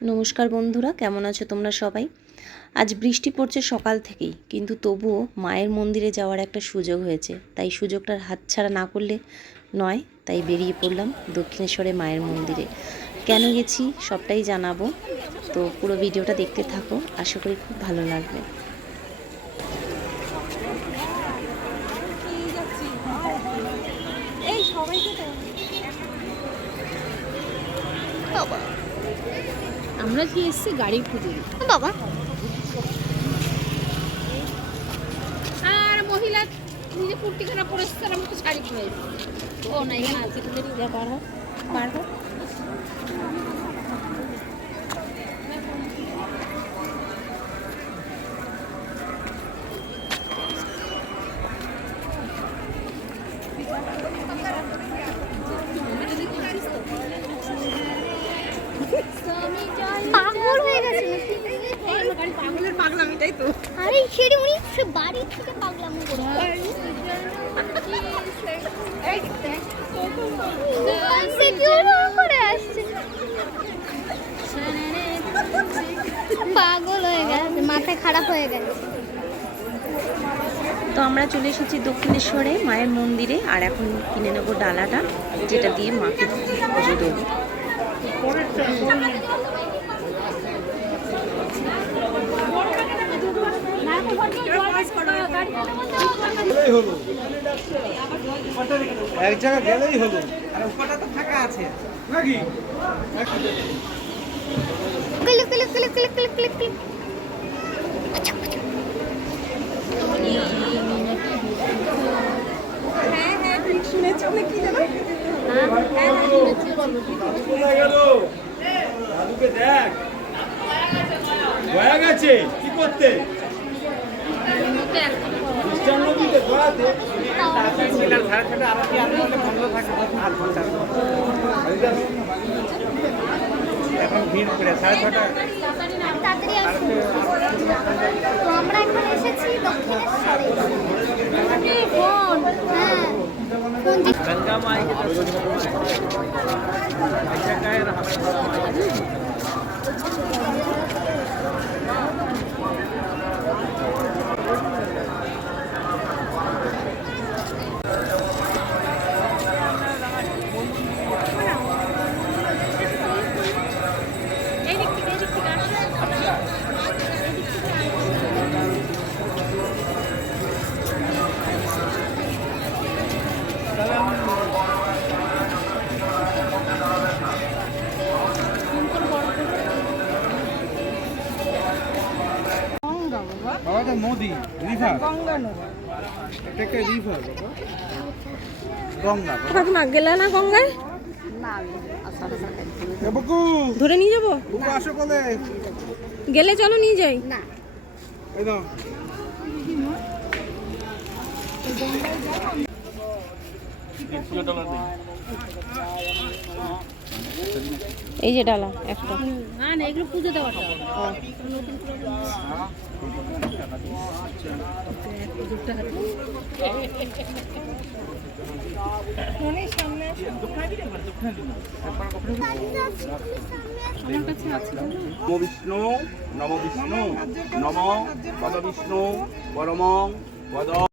নমস্কার বন্ধুরা, কেমন আছো তোমরা সবাই? আজ বৃষ্টি পড়ছে সকাল থেকেই, কিন্তু তবুও মায়ের মন্দিরে যাওয়ার একটা সুযোগ হয়েছে। তাই সুযোগটার হাতছাড়া না করলে নয়, তাই বেরিয়ে পড়লাম দক্ষিণেশ্বরে মায়ের মন্দিরে। কেন গেছি সবটাই জানাবো, তো পুরো ভিডিওটা দেখতে থাকো, আশা করি খুব ভালো লাগবে। আমরা কি এসেছি গাড়ি খুঁজে বাবা আর মহিলা নিজে কুর্তিখানা পরে এসছে আর আমি তো শাড়ি পরে এসেছি। ও না, এখানে আছে পারবো পারবো পাগল হয়ে গেছে পাগলের পাগলামিটাই তো। আরে সেটা উনি সে বাড়ি থেকে পাগলামি করে সে কি ওরকম করে আসছে, পাগল হয়ে গেছে, মাথা খারাপ হয়ে গেছে। তো আমরা চলে এসেছি দক্ষিণেশ্বরে মায়ের মন্দিরে, আর এখন কিনে নেবো ডালাটা, যেটা দিয়ে মাকে পুজো দেবো। এক জায়গা গেলেই হলো, আর ওটা তো ফাঁকা আছে নাকি? Click click click click click click click. কোথায় গেল? দাদুকে দেখ, হয়ে গেছে কি করতে? খ্রিস্টান নদীতে দোয়াতে এখন ভিড় করে 6:30। তাড়াতাড়ি আসুন। তো আমরা এখন এসেছি দক্ষিণেশ্বরে। ফোন, হ্যাঁ ফোন गंगा माई के दर्शन নদী রিভার, গঙ্গা নদী, একটা রিভার গঙ্গা। না গেলে না গঙ্গায় বুকু ধরে নিয়ে যাবো, বুকু আসো বলে গেলে চলো নিয়ে যাই। না এই দাও। এই যে ডালা একটা। না না, এগুলো পুজো দেওয়াটা নম বিষ্ণু নম বিষ্ণু নম পদ বিষ্ণু পরমং পদ